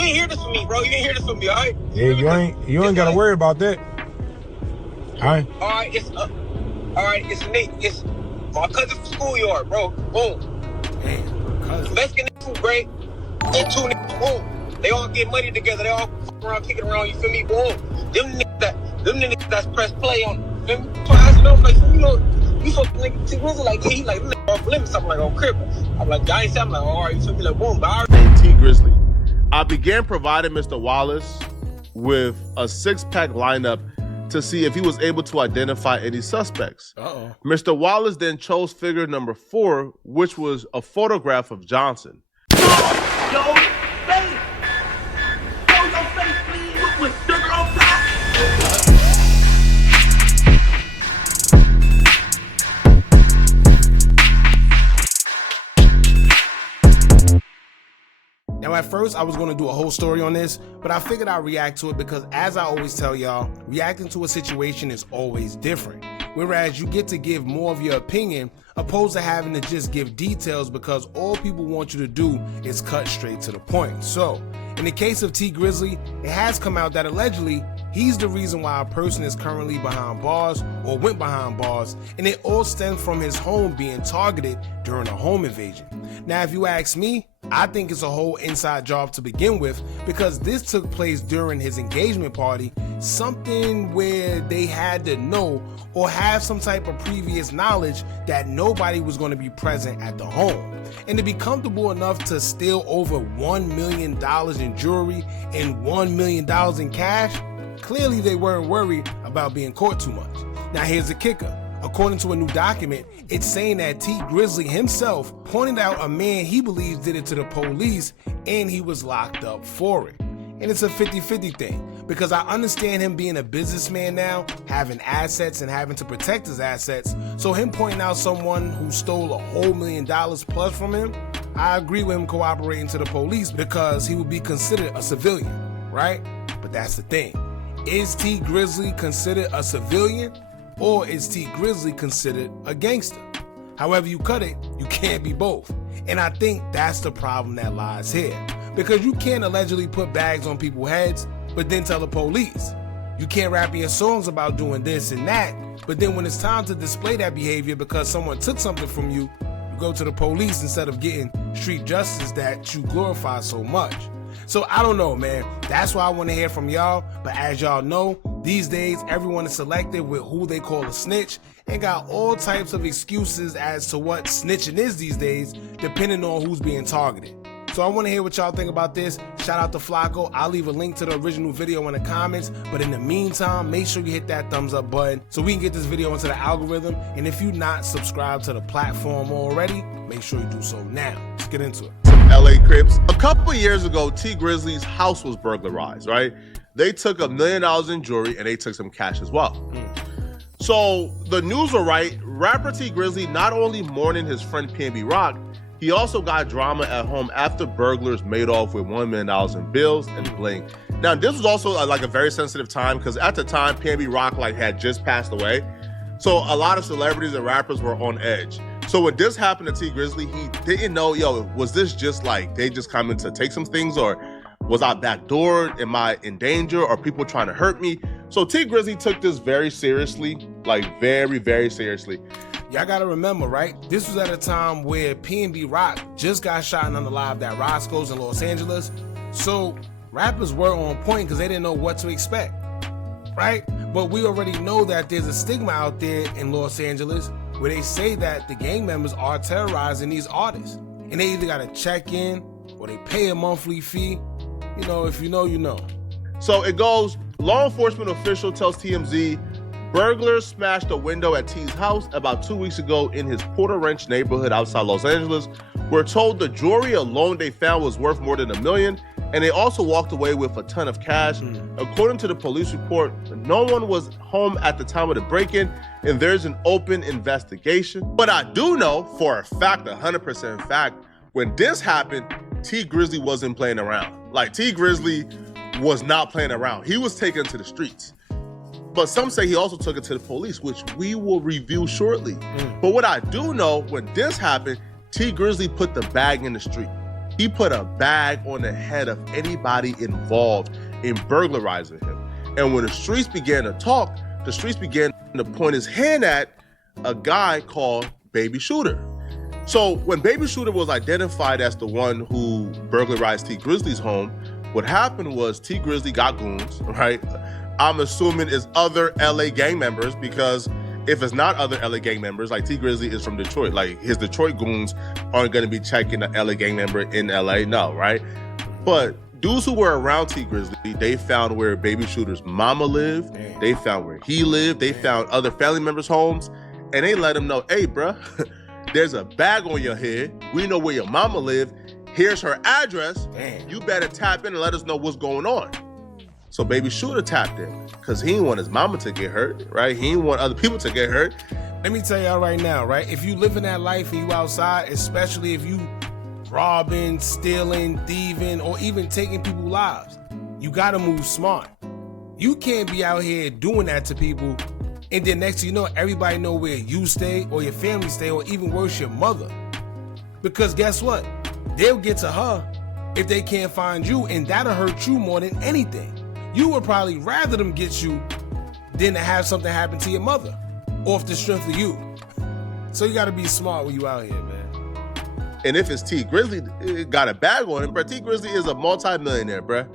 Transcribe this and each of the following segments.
You ain't hear this from me, bro. You ain't hear this from me, all right? Yeah, you ain't gotta worry about that. All right. All right, it's Nate. It's my cousin from schoolyard, bro. Boom. Damn, cousin. Mexican food great. And 2 niggas, boom. They all get money together. They all fuck around, kicking around, you feel me? Boom. Them niggas that's press play on, you feel me? So I asked them, like, you know, you fuck nigga T Grizzly, like, he like, off limits, something like, on crib. I'm like, I ain't say, I'm like, all right, you feel me? Like, boom, but I already. T Grizzley. I began providing Mr. Wallace with a 6-pack lineup to see if he was able to identify any suspects. Mr. Wallace then chose figure number 4, which was a photograph of Johnson. Yo, face! Yo, your face, please, with sugar on top! Now at first I was going to do a whole story on this, but I figured I'd react to it because, as I always tell y'all, reacting to a situation is always different. Whereas you get to give more of your opinion opposed to having to just give details, because all people want you to do is cut straight to the point. So in the case of T Grizzly, it has come out that allegedly he's the reason why a person is currently behind bars or went behind bars, and it all stemmed from his home being targeted during a home invasion. Now, if you ask me, I think it's a whole inside job to begin with, because this took place during his engagement party, something where they had to know or have some type of previous knowledge that nobody was going to be present at the home. And to be comfortable enough to steal over $1 million in jewelry and $1 million in cash, clearly they weren't worried about being caught too much. Now here's the kicker. According to a new document, it's saying that T Grizzly himself pointed out a man he believes did it to the police, and he was locked up for it. And it's a 50-50 thing, because I understand him being a businessman now, having assets and having to protect his assets. So him pointing out someone who stole a whole $1 million plus from him, I agree with him cooperating to the police, because he would be considered a civilian, right? But that's the thing. Is T Grizzly considered a civilian, or is T Grizzly considered a gangster? However you cut it, you can't be both. And I think that's the problem that lies here. Because you can't allegedly put bags on people's heads, but then tell the police. You can't rap in your songs about doing this and that, but then when it's time to display that behavior because someone took something from you, you go to the police instead of getting street justice that you glorify so much. So I don't know, man. That's why I want to hear from y'all. But as y'all know, these days everyone is selective with who they call a snitch and got all types of excuses as to what snitching is these days, depending on who's being targeted. So I want to hear what y'all think about this. Shout out to Flacco. I'll leave a link to the original video in the comments. But in the meantime, make sure you hit that thumbs up button so we can get this video into the algorithm. And if you're not subscribed to the platform already, make sure you do so now. Let's get into it. LA Crips. A couple years ago, T Grizzly's house was burglarized, right? They took $1 million in jewelry and they took some cash as well. So the news were right. Rapper T Grizzly not only mourning his friend PNB Rock, he also got drama at home after burglars made off with $1 million in bills and bling. Now, this was also like a very sensitive time because at the time, PNB Rock had just passed away. So a lot of celebrities and rappers were on edge. So when this happened to T Grizzly, he didn't know, was this just they just coming to take some things, or was I backdoored? Am I in danger? Or people trying to hurt me? So T Grizzly took this very seriously, very, very seriously. Y'all gotta remember, right? This was at a time where PNB Rock just got shot and unalived at Roscoe's in Los Angeles. So rappers were on point because they didn't know what to expect, right? But we already know that there's a stigma out there in Los Angeles where they say that the gang members are terrorizing these artists. And they either gotta check in or they pay a monthly fee. You know, if you know, you know. So it goes, law enforcement official tells TMZ, burglars smashed a window at T's house about 2 weeks ago in his Porter Ranch neighborhood outside Los Angeles. We're told the jewelry alone they found was worth more than $1 million, and they also walked away with a ton of cash. According to the police report, no one was home at the time of the break-in, and there's an open investigation. But I do know for a fact, 100% fact, when this happened, T Grizzly wasn't playing around. T Grizzly was not playing around. He was taken to the streets. But some say he also took it to the police, which we will review shortly. But what I do know, when this happened, T Grizzly put the bag in the street. he put a bag on the head of anybody involved in burglarizing him. And when the streets began to talk, the streets began to point his hand at a guy called Baby Shooter. So when Baby Shooter was identified as the one who burglarized T Grizzley's home, what happened was T Grizzley got goons, right? I'm assuming it's other LA gang members, because if it's not other LA gang members, like T Grizzley is from Detroit, like his Detroit goons aren't going to be checking an LA gang member in LA, no, right? But dudes who were around T Grizzley, they found where Baby Shooter's mama lived, they found where he lived, they found other family members' homes, and they let him know, hey, bruh, there's a bag on your head. We know where your mama lived. Here's her address. You better tap in and let us know what's going on. So Baby Shooter tapped in because he didn't want his mama to get hurt, right? He didn't want other people to get hurt. Let me tell y'all right now, right? If you living that life and you outside, especially if you robbing, stealing, thieving, or even taking people's lives, you gotta move smart. You can't be out here doing that to people, and then next thing you know, everybody know where you stay or your family stay, or even worse, your mother. Because guess what? They'll get to her if they can't find you, and that'll hurt you more than anything. You would probably rather them get you than to have something happen to your mother off the strength of you. So you gotta be smart when you out here, man. And if it's T Grizzley, it got a bag on him, bro. T Grizzley is a multi-millionaire, bro.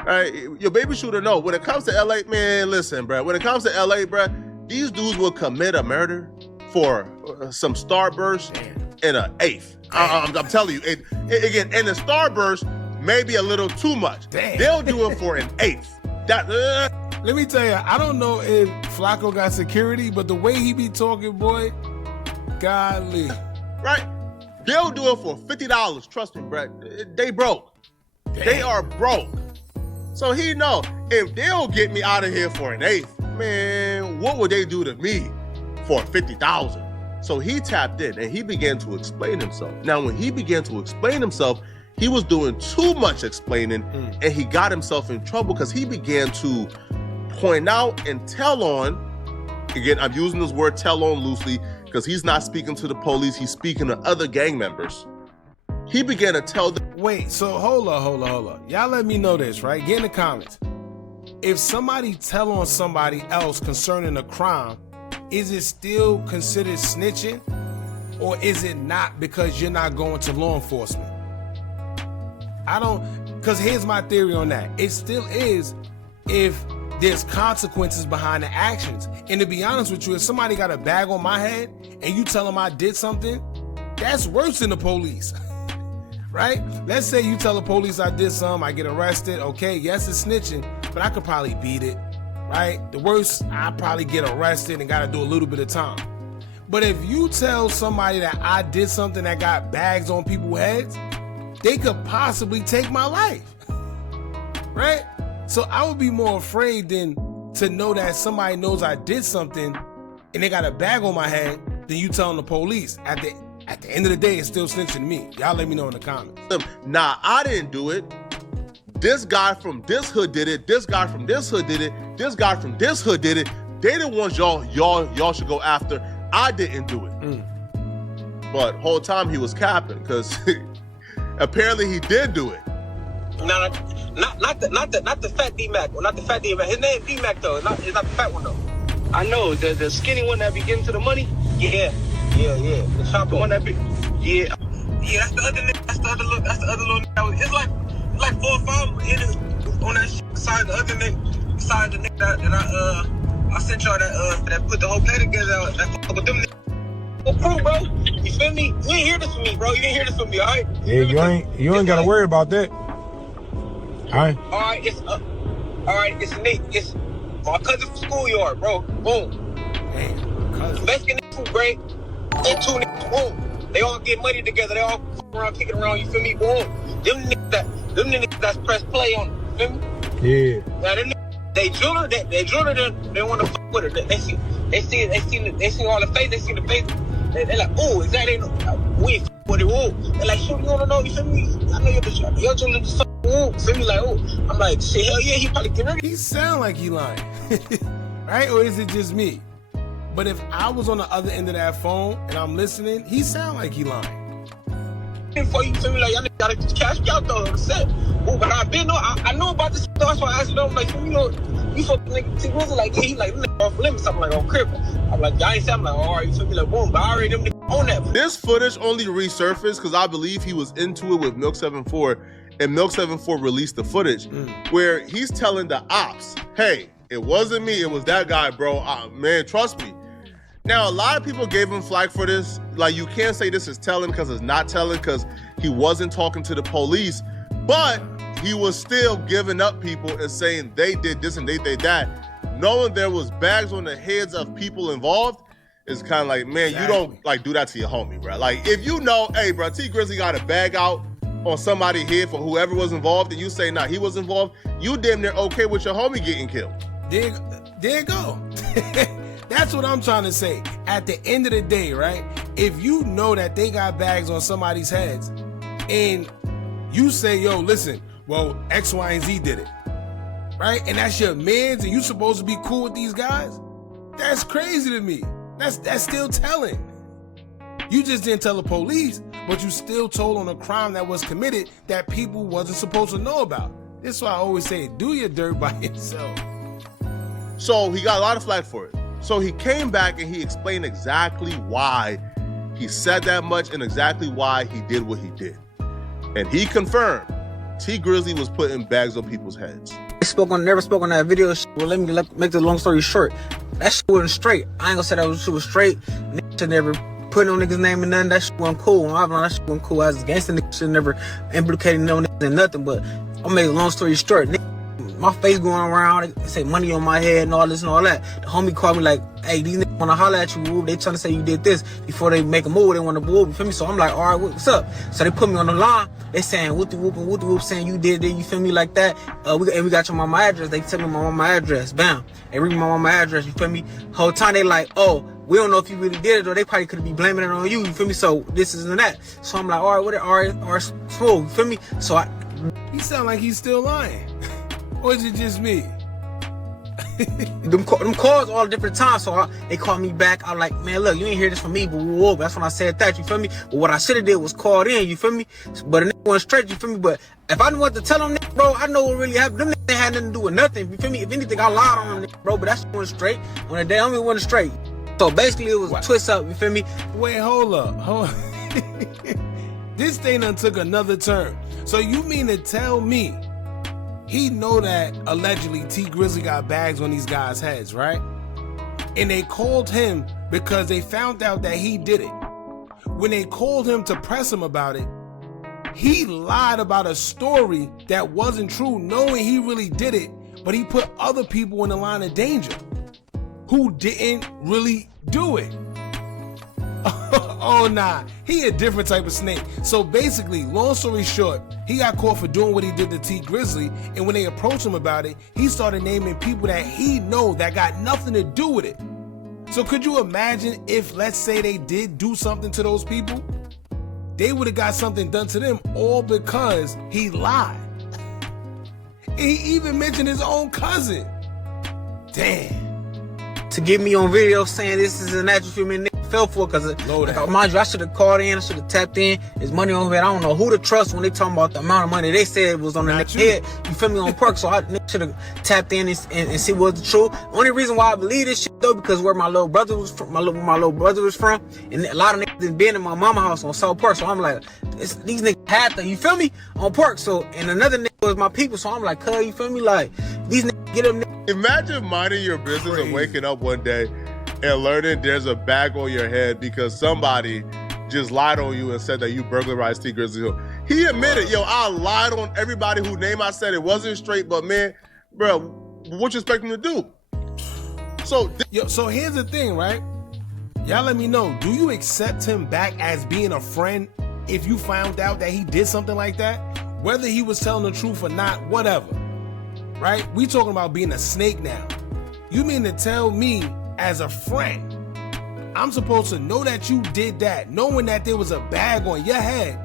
All right, your Baby Shooter know. When it comes to LA, man, listen, bro. When it comes to LA, bro, these dudes will commit a murder for some starburst and an eighth. I'm telling you, again, and the starburst may be a little too much. Damn. They'll do it for an eighth. Let me tell you, I don't know if Flacco got security, but the way he be talking, boy, golly. Right? They'll do it for $50. Trust me, bro. They broke. Damn. They are broke. So he know, if they'll get me out of here for an eighth, man, what would they do to me for $50,000? So he tapped in and he began to explain himself. Now, when he began to explain himself, he was doing too much explaining and he got himself in trouble because he began to point out and tell on, again, I'm using this word tell on loosely because he's not speaking to the police, he's speaking to other gang members. He began to tell them. Wait, so hold on. Y'all let me know this, right? Get in the comments. If somebody tell on somebody else concerning a crime, is it still considered snitching? Or is it not because you're not going to law enforcement? Because here's my theory on that. It still is if there's consequences behind the actions. And to be honest with you, if somebody got a bag on my head and you tell them I did something, that's worse than the police. Right? Let's say you tell the police I did something, I get arrested. Okay, yes, it's snitching, but I could probably beat it. Right? The worst, I probably get arrested and gotta do a little bit of time. But if you tell somebody that I did something that got bags on people's heads, they could possibly take my life. Right? So I would be more afraid than to know that somebody knows I did something and they got a bag on my head than you telling the police. At the end of the day, it's still snitching to me. Y'all let me know in the comments. Nah, I didn't do it. This guy from this hood did it. This guy from this hood did it. This guy from this hood did it. They the ones y'all should go after. I didn't do it. But whole time he was capping because apparently he did do it. No, not the fat D-Mac. Well, not the fat D-Mac. His name D-Mac though. It's not the fat one though. I know, the skinny one that be getting to the money. Yeah. The chopper. The one that be, yeah. Yeah, that's the other nigga. That's the other little nigga. It's like 4 or 5 in it on that shit beside the other nigga. Besides the nigga that I sent y'all that put the whole play together. That fuck with them niggas. Well, crew, bro. You feel me? You ain't hear this from me, bro. You didn't hear this from me, all right? Yeah, you ain't gotta worry about that. All right. All right. It's Nick. It's my cousin's schoolyard, bro. Boom. Damn, cousin. Mexican niggas from Gray and 2 niggas. Boom. They all get money together. They all around, kicking around. You feel me? Boom. Them niggas that's press play on. You feel me? Yeah. Now them niggas, they jeweler. They want to fuck with her. They see all the face. They see the face. They like, oh, is that ain't we ain't f***ing with it? Ooh. They like, shoot, you wanna know? You feel me? I know you're the young jeweler. Just ooh. Feel me? Like, oh. I'm like, shit, hell yeah, he probably get rid of it. He sound like he lying. Right? Or is it just me? But if I was on the other end of that phone and I'm listening, he sound like he lying. before you feel me like y'all niggas gotta just cash me out though. That's it. Ooh, but I been know I know about this. That's why I asked them like, you know, you fuck nigga T Grizzley like he like nigga off limits. I'm like, oh crip. I'm like, y'all ain't say. I'm like, all right, you feel me like boom. But I already them niggas on that. This footage only resurfaced because I believe he was into it with Milk 74, and Milk 74 released the footage where he's telling the ops, hey, it wasn't me, it was that guy, bro. Man, trust me. Now, a lot of people gave him flack for this. Like, you can't say this is telling because it's not telling because he wasn't talking to the police, but he was still giving up people and saying they did this and they did that. Knowing there was bags on the heads of people involved is kind of like, man, you don't like do that to your homie, bro. Like, if you know, hey, bro, T Grizzley got a bag out on somebody's head for whoever was involved and you say, nah, he was involved, you damn near okay with your homie getting killed. There you go. That's what I'm trying to say. At the end of the day, right? If you know that they got bags on somebody's heads and you say, yo, listen, well, X, Y, and Z did it, right? And that's your mans and you supposed to be cool with these guys? That's crazy to me. That's still telling. You just didn't tell the police, but you still told on a crime that was committed that people wasn't supposed to know about. This is why I always say, do your dirt by yourself. So he got a lot of flack for it. So he came back and he explained exactly why he said that much and exactly why he did what he did. And he confirmed T Grizzley was putting bags on people's heads. Never spoke on that video. Well, let me make the long story short. That shit wasn't straight. I ain't gonna say that shit was straight. Nigga should never put no niggas' name in nothing. That shit wasn't cool. That shit wasn't cool. As a gangster, nigga should never implicated no niggas in nothing. But I'll make a long story short. My face going around, they say money on my head and all this and all that. The homie called me like, hey, these niggas wanna holler at you, woo. They trying to say you did this before they make a move. They want to move, you feel me? So I'm like, all right, what's up? So they put me on the line. They saying whoop and whoop, saying you did it, you feel me, like that. We got your mama address. They tell me my mama address. Bam. They read my mama address, you feel me? Whole time they like, oh, we don't know if you really did it, or they probably could be blaming it on you, you feel me? So this isn't that. So I'm like, all right, all right, smooth, you feel me? So he sound like he's still lying. Or is it just me? them calls all different times, so they called me back. I'm like, man, look, you ain't hear this from me, but whoa, that's when I said that, you feel me? But what I should have did was called in, you feel me? But the nigga went straight, you feel me? But if I didn't want to tell them, bro, I know what really happened. Them niggas had nothing to do with nothing, you feel me? If anything, I lied on them, bro, but that's went straight. On the day, I only went straight. So basically, it was a twist up, you feel me? Wait, hold up. This thing done took another turn. So you mean to tell me he know that allegedly T Grizzley got bags on these guys' heads, right? And they called him because they found out that he did it. When they called him to press him about it, he lied about a story that wasn't true, knowing he really did it, but he put other people in the line of danger who didn't really do it. Oh nah, he a different type of snake. So basically, long story short, he got caught for doing what he did to T Grizzley, and when they approached him about it, he started naming people that he know that got nothing to do with it. So could you imagine if, let's say, they did do something to those people? They would have got something done to them all because he lied. And he even mentioned his own cousin. Damn. To get me on video saying this is a natural film, fell for because like, mind you, I should have called in, I should have tapped in. There's money on here. I don't know who to trust when they talking about the amount of money they said was on the next head. You feel me, on perk? So I should have tapped in and see what's the truth. Only reason why I believe this shit though, because where my little brother was from, my little brother was from, and a lot of niggas been in my mama house on South Park. So I'm like, these niggas had to, you feel me, on Park. So and another nigga was my people. So I'm like, cuz, you feel me, like these niggas get them. Imagine minding your business and waking up one day and learning there's a bag on your head because somebody just lied on you and said that you burglarized T Grizzley. He admitted, yo, I lied on everybody whose name I said. It wasn't straight, but man, bro, what you expect him to do? So here's the thing, right? Y'all let me know, do you accept him back as being a friend if you found out that he did something like that? Whether he was telling the truth or not, whatever, right? We talking about being a snake now. You mean to tell me, as a friend, I'm supposed to know that you did that, knowing that there was a bag on your head?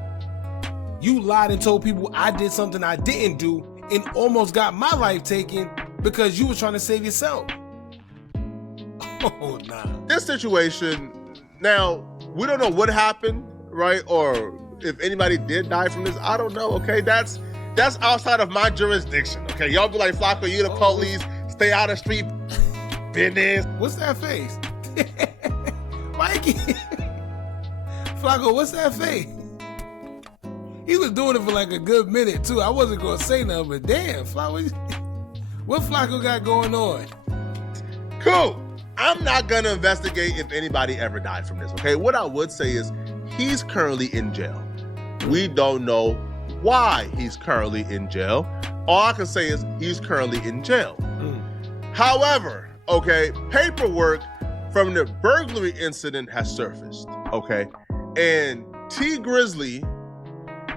You lied and told people I did something I didn't do and almost got my life taken because you were trying to save yourself. Nah. This situation, now, we don't know what happened, right? Or if anybody did die from this. I don't know. Okay, that's outside of my jurisdiction. Okay, y'all be like, Flocko, you the police. Stay out of street business. What's that face? Mikey. Flocko, what's that face? He was doing it for like a good minute too. I wasn't gonna say nothing, but damn, Flocko, what Flocko got going on? Cool. I'm not gonna investigate if anybody ever died from this. Okay, what I would say is he's currently in jail. We don't know why he's currently in jail. All I can say is he's currently in jail. However, okay, paperwork from the burglary incident has surfaced, okay? And T Grizzley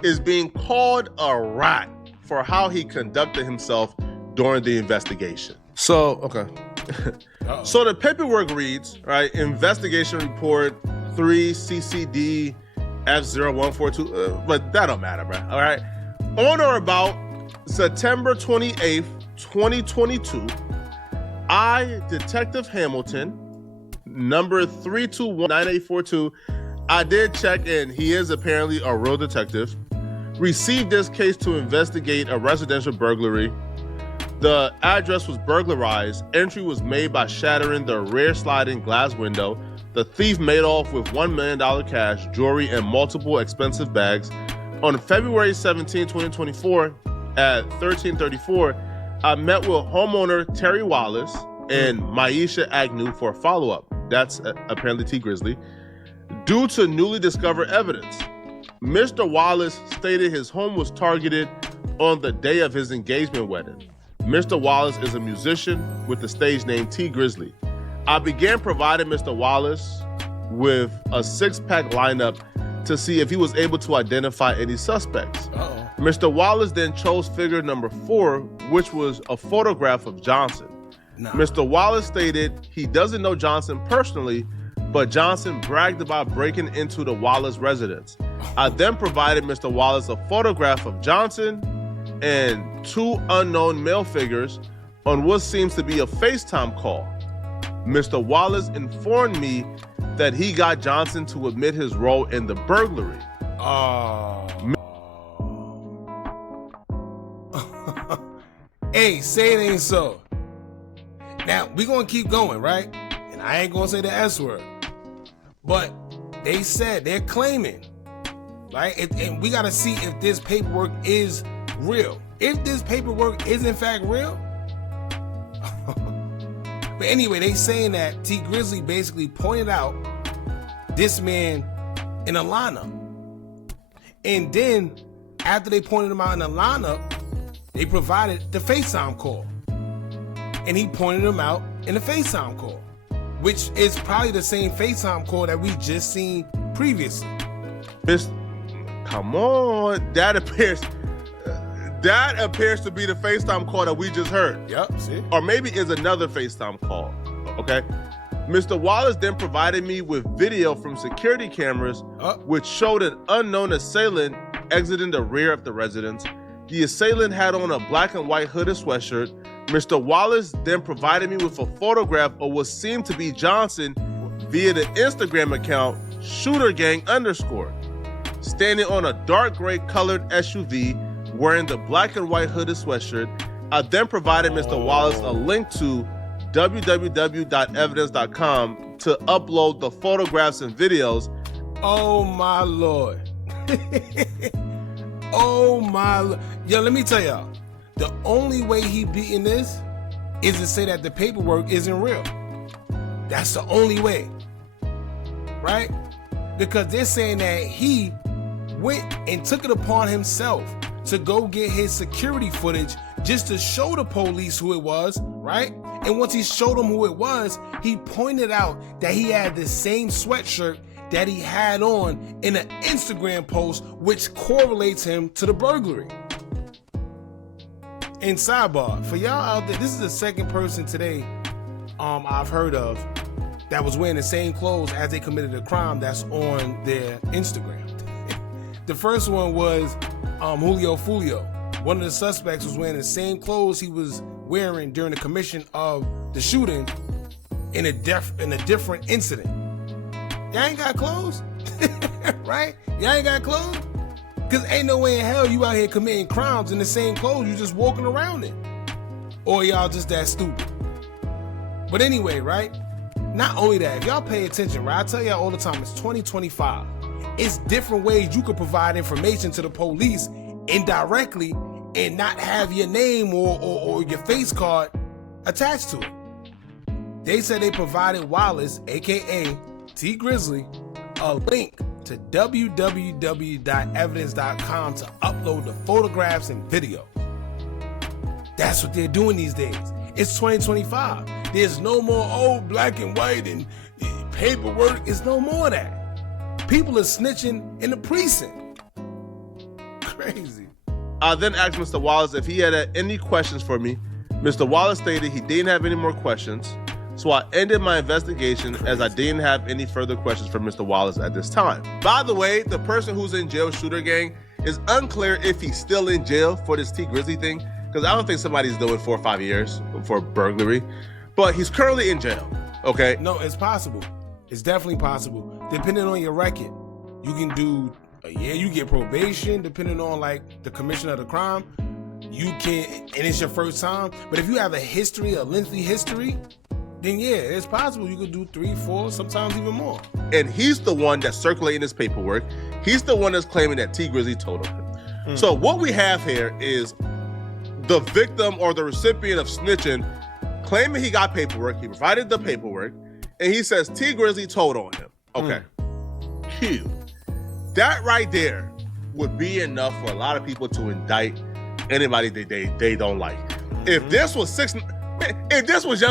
is being called a rat for how he conducted himself during the investigation. So, okay. So the paperwork reads, right, investigation report 3 CCD F0142, but that don't matter, bro, all right? On or about September 28th, 2022, I, Detective Hamilton, number 3219842, I did check and he is apparently a real detective, received this case to investigate a residential burglary. The address was burglarized. Entry was made by shattering the rear sliding glass window. The thief made off with $1 million cash, jewelry, and multiple expensive bags. On February 17, 2024, at 1334, I met with homeowner Terry Wallace and Maisha Agnew for a follow-up. That's apparently T Grizzley. Due to newly discovered evidence, Mr. Wallace stated his home was targeted on the day of his engagement wedding. Mr. Wallace is a musician with the stage name T Grizzley. I began providing Mr. Wallace with a 6-pack lineup to see if he was able to identify any suspects. Mr. Wallace then chose figure number 4, which was a photograph of Johnson. Mr. Wallace stated he doesn't know Johnson personally, but Johnson bragged about breaking into the Wallace residence. I then provided Mr. Wallace a photograph of Johnson and 2 unknown male figures on what seems to be a FaceTime call. Mr. Wallace informed me that he got Johnson to admit his role in the burglary. Hey, say it ain't so. Now, we gonna keep going, right? And I ain't gonna say the S word. But they said, they're claiming, right? And we gotta see if this paperwork is real. If this paperwork is in fact real. But anyway, they saying that T Grizzley basically pointed out this man in a lineup. And then after they pointed him out in a lineup, they provided the FaceTime call. And he pointed him out in the FaceTime call, which is probably the same FaceTime call that we just seen previously. Come on, that appears to be the FaceTime call that we just heard. Yep, see? Or maybe it's another FaceTime call, okay? Mr. Wallace then provided me with video from security cameras which showed an unknown assailant exiting the rear of the residence. The assailant had on a black and white hooded sweatshirt. Mr. Wallace then provided me with a photograph of what seemed to be Johnson via the Instagram account shootergang_, standing on a dark gray colored SUV wearing the black and white hooded sweatshirt. I then provided Mr. Wallace a link to www.evidence.com to upload the photographs and videos. Oh my Lord. Oh my Lord. Yo, let me tell y'all, the only way he beating this is to say that the paperwork isn't real. That's the only way, right? Because they're saying that he went and took it upon himself to go get his security footage just to show the police who it was, right? And once he showed them who it was, he pointed out that he had the same sweatshirt that he had on in an Instagram post, which correlates him to the burglary. And sidebar, for y'all out there, this is the second person today I've heard of that was wearing the same clothes as they committed a crime that's on their Instagram. The first one was Julio Fulio. One of the suspects was wearing the same clothes he was wearing during the commission of the shooting in a different incident. Y'all ain't got clothes? Right? Y'all ain't got clothes? Because ain't no way in hell you out here committing crimes in the same clothes you just walking around in. Or y'all just that stupid. But anyway, right? Not only that, if y'all pay attention, right? I tell y'all all the time, it's 2025. It's different ways you could provide information to the police indirectly and not have your name or your face card attached to it. They said they provided Wallace, aka T Grizzley, a link to www.evidence.com to upload the photographs and video. That's what they're doing these days. It's 2025. There's no more black and white and paperwork. It's no more of that. People are snitching in the precinct. Crazy. I then asked Mr. Wallace if he had any questions for me. Mr. Wallace stated he didn't have any more questions, so I ended my investigation as I didn't have any further questions for Mr. Wallace at this time. By the way, the person who's in jail, Shooter Gang, is unclear if he's still in jail for this T Grizzly thing, because I don't think somebody's doing 4 or 5 years for burglary, but he's currently in jail, okay? No, it's possible. It's definitely possible. Depending on your record, you can do a year, you get probation, depending on like the commission of the crime. You can, and it's your first time. But if you have a history, a lengthy history, then yeah, it's possible you could do 3, 4, sometimes even more. And he's the one that's circulating his paperwork. He's the one that's claiming that T Grizzly told him. So what we have here is the victim or the recipient of snitching claiming he got paperwork. He provided the paperwork, and he says T Grizzly told on him. Okay. Cute. That right there would be enough for a lot of people to indict anybody they don't like. If this was if this was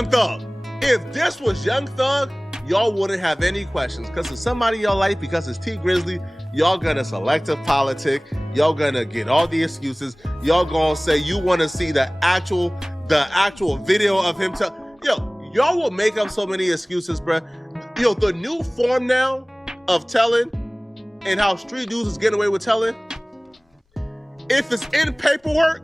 Young Thug, y'all wouldn't have any questions, because it's somebody y'all like, because it's T Grizzly. Y'all gonna selective politic. Y'all gonna get all the excuses. Y'all gonna say you want to see the actual video of him. Y'all will make up so many excuses, bruh. The new form now of telling and how street dudes is getting away with telling, if it's in paperwork,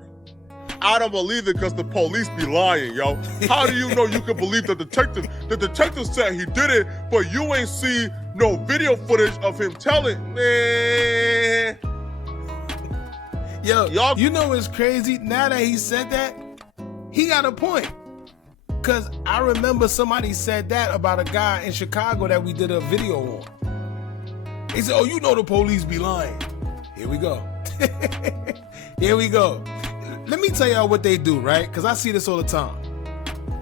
I don't believe it, because the police be lying, yo. How do you know you can believe the detective? The detective said he did it, but you ain't see no video footage of him telling. Man. Yo, y'all, you know what's crazy? Now that he said that, he got a point. Because I remember somebody said that about a guy in Chicago that we did a video on. He said, you know the police be lying. Here we go. Here we go. Let me tell y'all what they do, right? Because I see this all the time.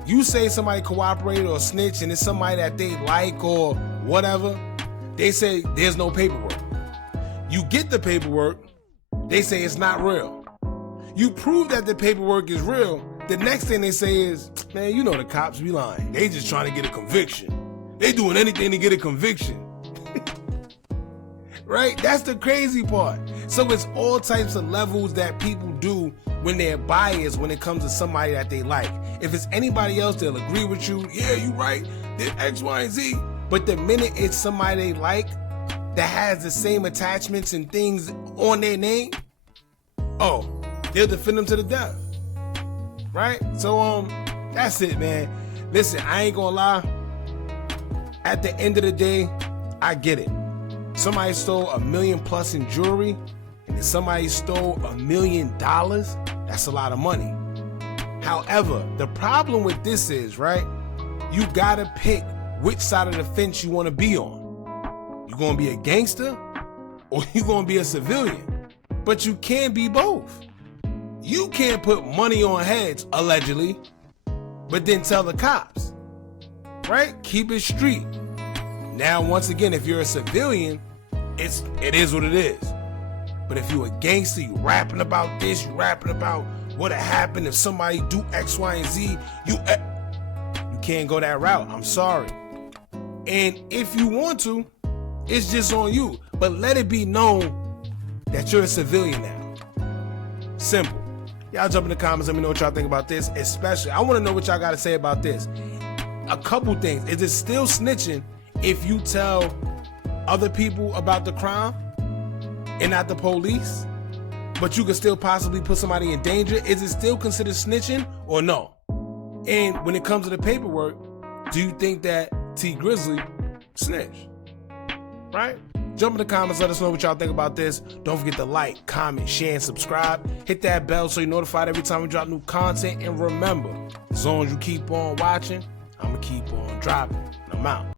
You say somebody cooperated or snitch and it's somebody that they like or whatever, they say there's no paperwork. You get the paperwork, they say it's not real. You prove that the paperwork is real, the next thing they say is, man, you know the cops be lying. They just trying to get a conviction. They doing anything to get a conviction. Right? That's the crazy part. So it's all types of levels that people do when they're biased when it comes to somebody that they like. If it's anybody else, they'll agree with you. Yeah, you right. They're X, Y, and Z. But the minute it's somebody they like that has the same attachments and things on their name, they'll defend them to the death. Right? So that's it, man. Listen, I ain't gonna lie. At the end of the day, I get it. Somebody stole $1 million plus in jewelry, and if somebody stole $1 million, that's a lot of money. However, the problem with this is, right, you gotta pick which side of the fence you wanna be on. You gonna be a gangster, or you gonna be a civilian? But you can't be both. You can't put money on heads, allegedly, but then tell the cops, right? Keep it street. Now, once again, if you're a civilian, it is what it is. But if you're a gangster, you rapping about this, you rapping about what'll happen if somebody do X, Y, and Z, you can't go that route. I'm sorry. And if you want to, it's just on you. But let it be known that you're a civilian now. Simple. Y'all jump in the comments, let me know what y'all think about this. Especially, I want to know what y'all got to say about this. A couple things. Is it still snitching if you tell other people about the crime and not the police, but you could still possibly put somebody in danger? Is it still considered snitching or no? And when it comes to the paperwork, do you think that T Grizzly snitched? Right? Jump in the comments, let us know what y'all think about this. Don't forget to like, comment, share, and subscribe. Hit that bell so you're notified every time we drop new content. And remember, as long as you keep on watching, I'ma keep on dropping. I'm out.